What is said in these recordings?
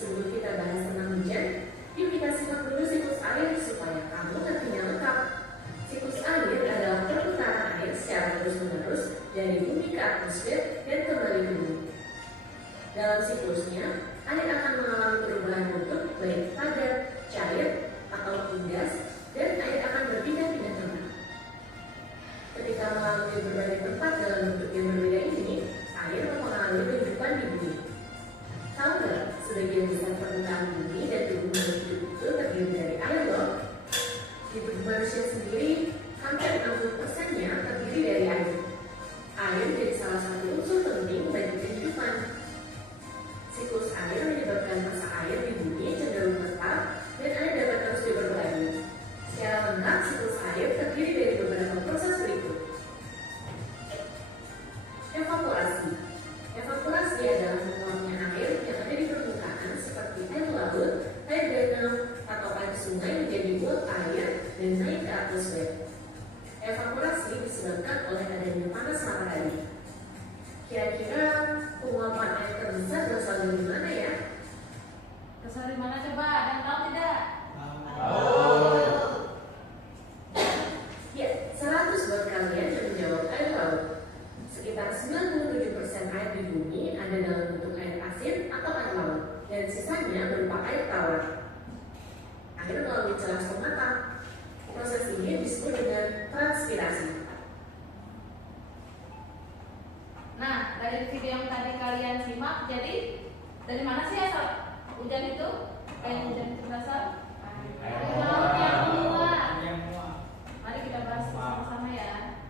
Sebelum kita bahas tentang hujan, yuk kita simak dulu siklus air supaya kamu ngertinya lengkap. Siklus air adalah perputaran air secara terus-menerus dari bumi ke atmosfer dan kembali ke bumi. Dalam siklusnya, air akan mengalami perubahan bentuk baik padat, cair, atau gas, dan air akan berpindah-pindah tempat. Ketika melalui berbagai tempat dalam bentuk yang berbeda ini, air mempengaruhi kehidupan di bumi. Tahu nggak, sebagian besar permukaan bumi dan tubuh manusia itu terdiri dari air loh. Di tubuh manusia sendiri, hampir 60%-nya terdiri dari air. Air jadi salah satu unsur penting bagi kehidupan. Siklus air menyebabkan masa air di bumi cenderung tetap dan air dapat terus diperbarui. Secara lengkap, siklus air terdiri dari beberapa proses berikut. Evaporasi. Evaporasi adalah menguapnya air yang ada di permukaan seperti air laut, air danau, atau air sungai menjadi uap air dan naik ke atmosfer. Evaporasi disebabkan oleh adanya panas matahari. Kira-kira penguapan air terbesar berasal dari mana ya? Berasal dari mana coba? Ada yang tahu tidak? Ya, 100 buat kalian yang menjawab air laut. Sekitar 97% air di bumi ada dalam bentuk air asin atau air laut, dan sisanya berupa air tawar. Air melalui celah stomata. Proses ini disebut dengan transpirasi. Nah, dari video yang tadi kalian simak, jadi dari mana sih asal hujan itu? Air hujan itu berasal? Dari laut yang menguap. Mari kita bahas bersama-sama ya.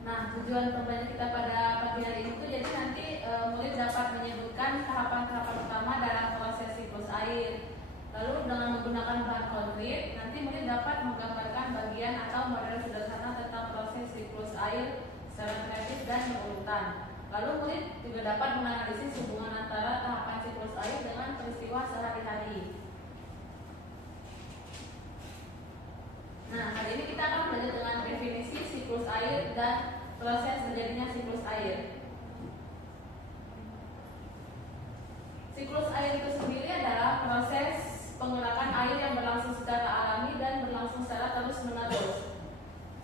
Nah, tujuan pertanyaan kita pada pagi hari ini jadi nanti murid dapat menyebutkan tahapan-tahapan utama dalam proses siklus air. Lalu dengan menggunakan bahan konkret, nanti murid dapat menggambarkan bagian atau model sederhana tentang proses siklus air secara kreatif dan berurutan. Lalu murid juga dapat menganalisis hubungan antara tahapan siklus air dengan peristiwa sehari-hari. Nah, hari ini kita akan belajar dengan definisi siklus air dan proses terjadinya siklus air. Siklus air itu sendiri adalah proses penggerakan air yang berlangsung secara alami dan berlangsung secara terus-menerus.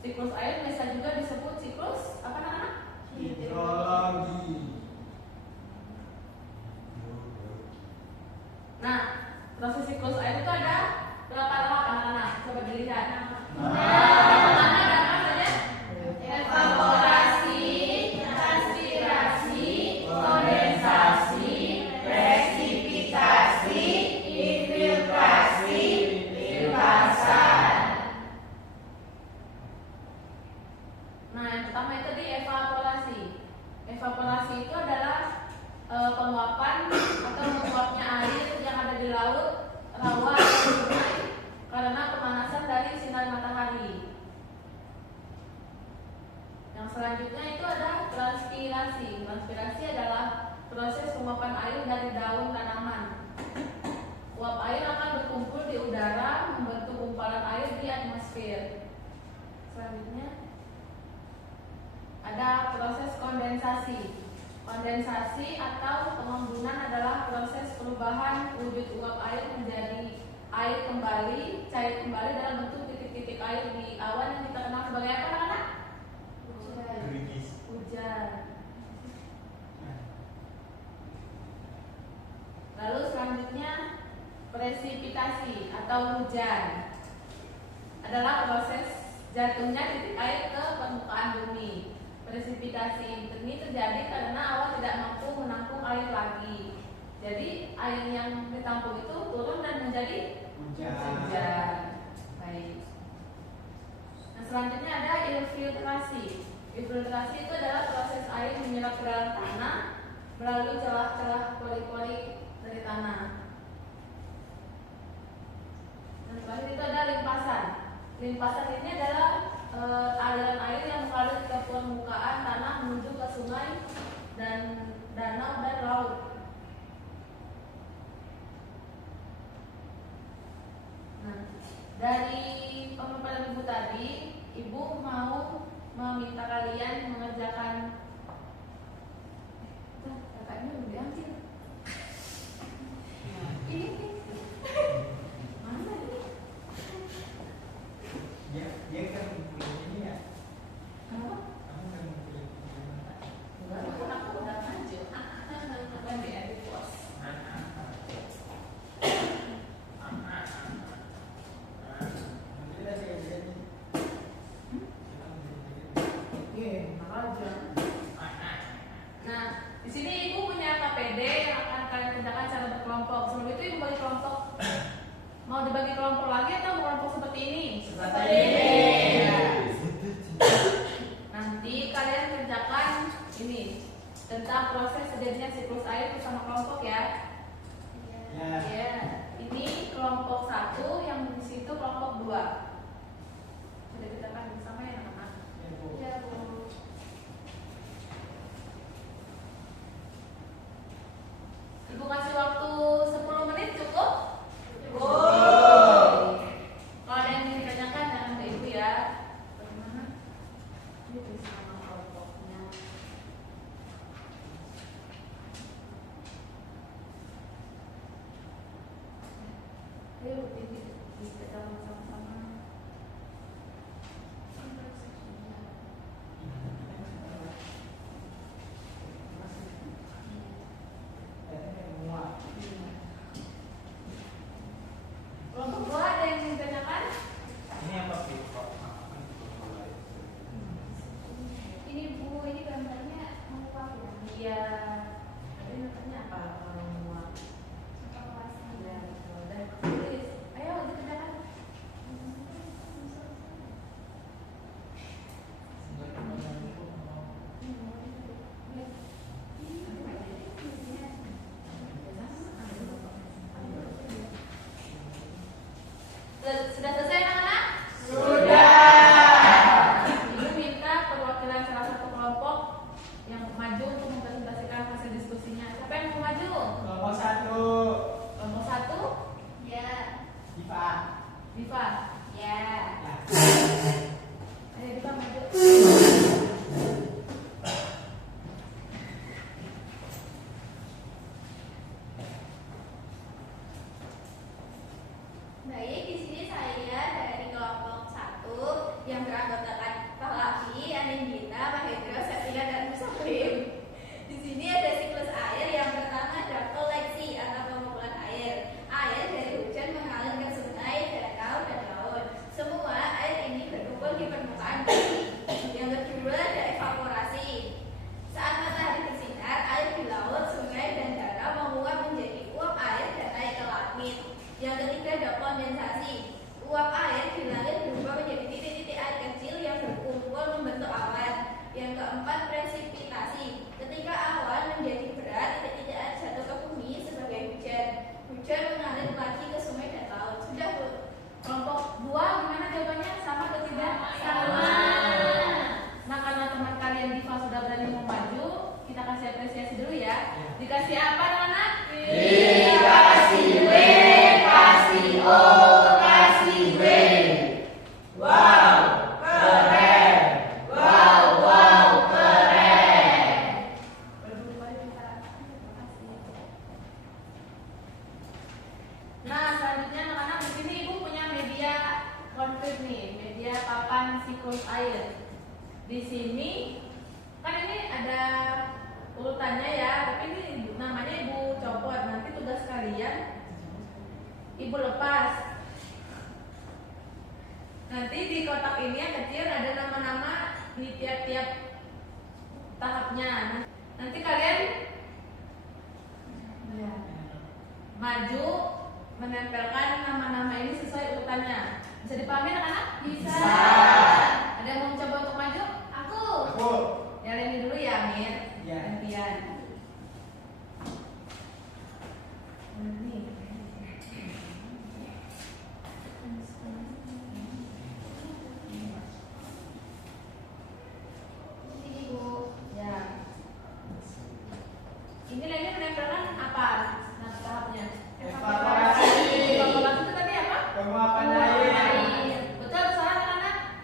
Siklus air bisa juga disebut siklus apa namanya? Hidrologi. Nah, proses siklus air itu ada berapa tahap anak-anak? Coba dilihat. Evaporasi, transpirasi, kondensasi, presipitasi, infiltrasi, limpasan. Nah, yang pertama itu di evaporasi. Evaporasi itu adalah penguapan atau menguapnya air yang ada di laut, rawa, atau sungai karena pemanasan dari sinar matahari. Yang selanjutnya itu ada transpirasi. Transpirasi adalah proses penguapan air dari daun tanaman. Uap air akan berkumpul di udara membentuk gumpalan air di atmosfer. Selanjutnya ada proses kondensasi. Kondensasi atau pengembunan adalah proses perubahan wujud uap air menjadi air kembali, cair kembali dalam bentuk titik-titik air di awan yang kita kenal sebagai apa anak-anak? Hujan. Lalu selanjutnya presipitasi atau hujan adalah proses jatuhnya titik air ke permukaan bumi. Presipitasi ini terjadi karena awan tidak mampu menampung air lagi. Jadi air yang ditampung itu turun dan menjadi hujan. Baik. Nah, selanjutnya ada infiltrasi. Infiltrasi itu adalah proses air menyerap ke dalam tanah melalui celah-celah pori-pori dari tanah. Dan selanjutnya itu ada limpasan. Limpasan ini adalah aliran air yang mengalir ke permukaan tanah menuju ke sungai dan danau dan laut. Nah, dari pemaparan ibu tadi, ibu mau memintakan kalian mengerjakan kakaknya udah diambil. Ini mana ini? Dia kan ini ya. Kenapa? Kamu kan Enggak, aku udah maju. Kan di edit bos. Nah, di sini ibu punya KPD yang akan kalian kerjakan secara berkelompok. Sebelum itu ibu bagi kelompok. Mau dibagi kelompok lagi atau kelompok seperti ini? Seperti ini. Ya. Nanti kalian kerjakan ini tentang proses terjadinya siklus air bersama kelompok ya. Ya. Ya, ini kelompok 1, yang di situ kelompok 2. Sudah kita kan bersama ya anak-anak. Ya, Bu. Ya, Bu. Ibu kasih waktu 10 menit cukup? Cukup. Kalau ada yang ingin ditanyakan jangan ke ibu ya. Bagaimana? Ini tulis nama kelompoknya. Ayo kita sama-sama. Kelompok 2 ada yang ingin ditanyakan? Ini apa sih? Ini Bu, ini gambarnya menguap ya? Iya. Tapi namanya apa kalau menguap? Iya, betul. Dan tulis. Ayo dikerjakan. Sudah selesai anak-anak? Sudah. Ibu minta perwakilan salah satu kelompok yang maju untuk mempresentasikan hasil diskusinya. Siapa yang mau maju? Kelompok 1. Kelompok 1? Ya. Diva. Diva. Ya. Ya. Ayo Diva maju. Baik, di sini saya dari kelompok 1 yang beranggotakan Pahlavi, Anindita, Mahendra, Septina, dan Musafir. Di sini ada siklus air. Yang pertama ada koleksi atau pengumpulan air. Air dari hujan mengalir ke sungai, danau, dan laut. Semua air ini berkumpul di permukaan bumi. Yang kedua ada evaporasi. Saat matahari bersinar, air di laut, sungai, dan danau menguap menjadi uap air dan naik ke langit. Yang ketiga ada kondensasi. Uap air di langit berubah menjadi titik-titik air kecil yang berkumpul membentuk awan. Yang keempat presipitasi. Ketika awan menjadi berat, titik-titik air jatuh ke bumi sebagai hujan. Hujan mengalir lagi ke sungai dan laut. Sudah Bu? Kelompok 2 gimana jawabannya? Sama atau tidak? Sama. Nah, karena teman kalian Diva sudah berani mau maju, kita kasih apresiasi dulu ya. Dikasih apa anak-anak? Dikasih W, kasih O, kasih W. Wow, keren. Wow, wow, keren. Nah, selanjutnya anak-anak di sini ibu punya media konkret nih, media papan siklus air. Di sini kan ini ada urutannya ya, tapi ini namanya ibu copot. Nanti tugas kalian ibu lepas. Nanti di kotak ini yang kecil ada nama-nama di tiap-tiap tahapnya. Nanti kalian maju menempelkan nama-nama ini sesuai urutannya. Bisa dipahami anak-anak? Bisa. Ada yang mau mencoba untuk maju? Aku. Aku. Ya ini dulu ya, Mir. Ya. Gantian. Ini. Sini Bu. Ya. Ini lainnya menempelkan apa? Nah, tahapnya. Evaporasi. Evaporasi itu tadi apa? Penguapan air. Betul, salah anak-anak?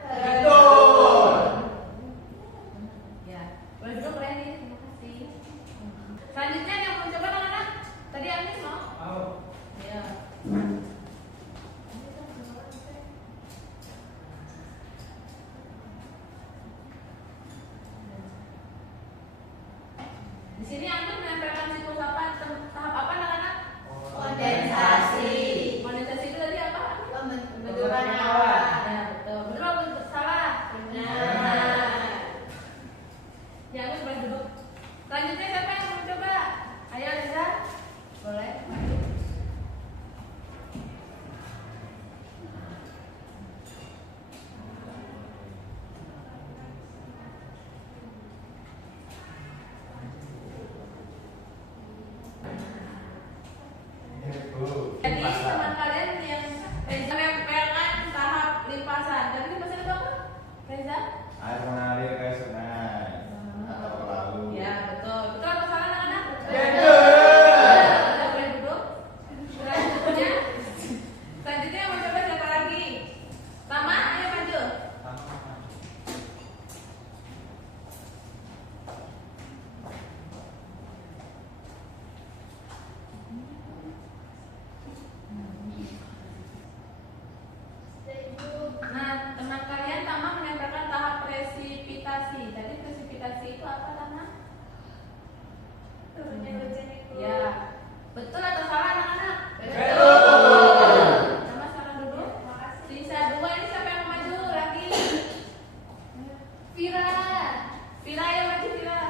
Vira ya maju Vira.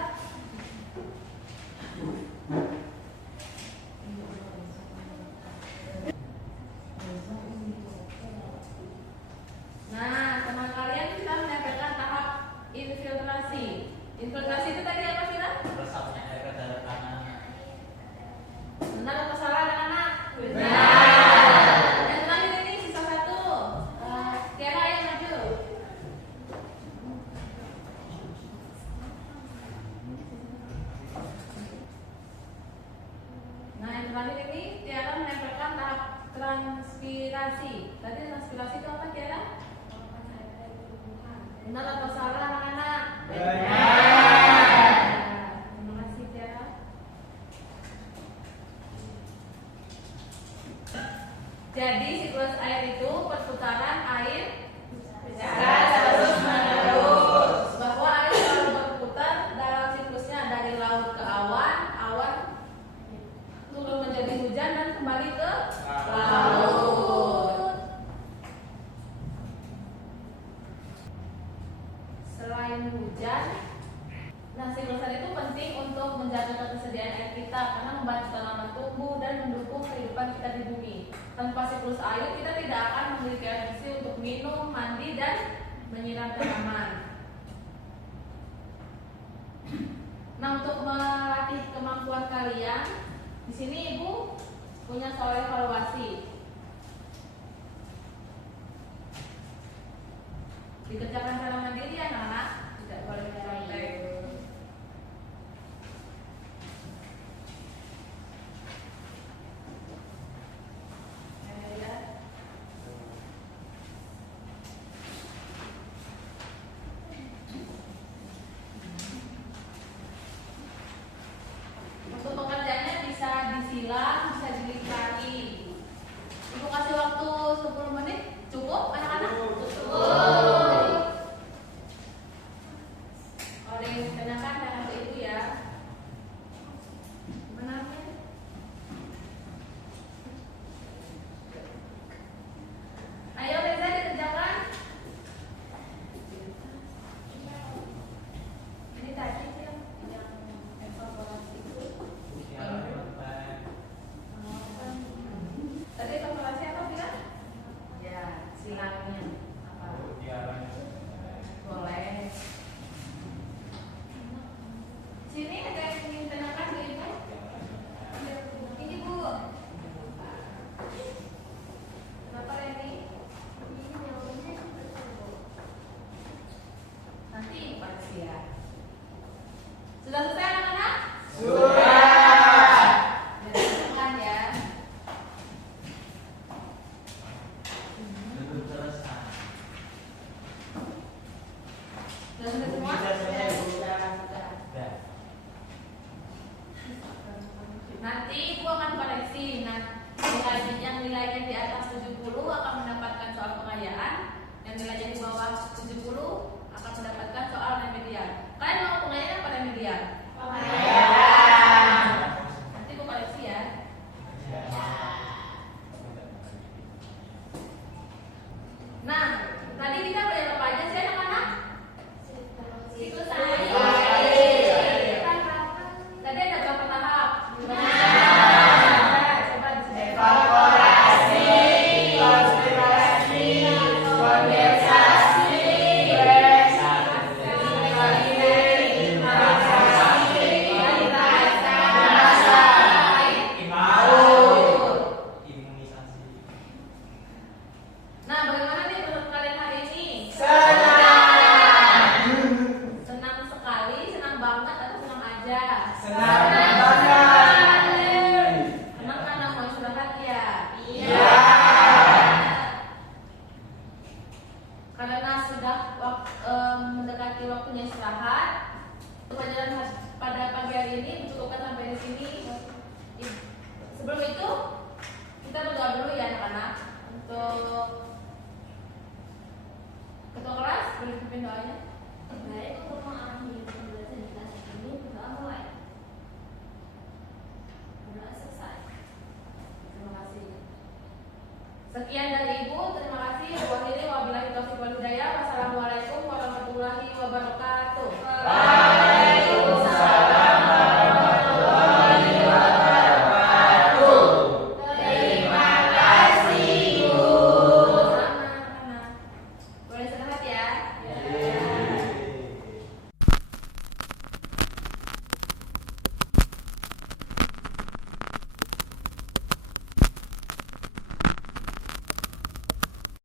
Nah, teman kalian kita menyampaikan tahap infiltrasi. Infiltrasi itu tadi apa Vira? Meresapnya air ke dalam tanah. Benar atau salah anak-anak? Yang terakhir ini sisa satu. Tiara yang maju. Nah, yang terakhir ini Tiara menyampaikan tahap transpirasi. Tadi transpirasi itu apa Tiara? Benar atau salah anak-anak? Terima kasih Tiara. Jadi siklus air itu perputaran air secara terus menerus. Bahwa air selalu berputar dalam siklusnya dari laut ke awan, awan turun menjadi hujan dan kembali ke laut. Selain hujan, nah siklus air itu penting untuk menjaga ketersediaan air kita karena membantu tanaman tumbuh dan mendukung kehidupan kita di bumi. Tanpa siklus air kita tidak akan memiliki air bersih untuk minum, mandi dan menyiram tanaman. Nah, untuk melatih kemampuan kalian, di sini Ibu punya soal evaluasi. Dikerjakan secara mandiri ya anak-anak, tidak boleh contek. Untuk pekerjaannya bisa disilang, bisa dilingkari. Ibu kasih waktu 10 menit, cukup anak-anak? Cukup. Oleh kenakan dengan Ibu ya. Benarnya? Ayo Reza dikerjakan. Ini tadi yang evaluasi itu. Tadi evaluasi apa bilang? Ya, silangnya apa? Boleh. Sini ada yang ingin tanyakan Bu Ibu? Ini Bu. Kenapa Reni? Nanti pasti ya. Sudah selesai anak-anak? Kan ya. Belum selesai. Sudah selesai semua? Sudah selesai, Bu. Sudah. Dah. Nanti Ibu akan koreksi. Nah, nilainya di atas 70 akan mendapatkan soal pengayaan, yang nilainya di bawah 70 akan mendapatkan soal remedial. Kalian mau pengayaan apa remedial? Nanti Ibu koreksi ya. Nah, tadi kita belajar apa aja sih anak-anak? Siklus air. Tadi ada berapa tahap? Coba disebut. Imunisasi. Nah, bagaimana nih menurut kalian hari ini? Senang sekali, senang banget, atau senang aja? Senang banget. Senang karena mau istirahat ya? Iya. Karena sudah mendekati waktunya istirahat, pelajaran pada pagi hari ini cukupkan sampai di sini. Sebelum itu, kita berdoa dulu ya anak-anak. Untuk ketua kelas, boleh pimpin doanya. Baik, untuk mengakhiri pembelajaran di kelas ini, berdoa mulai. Berdoa selesai. Terima kasih. Sekian dari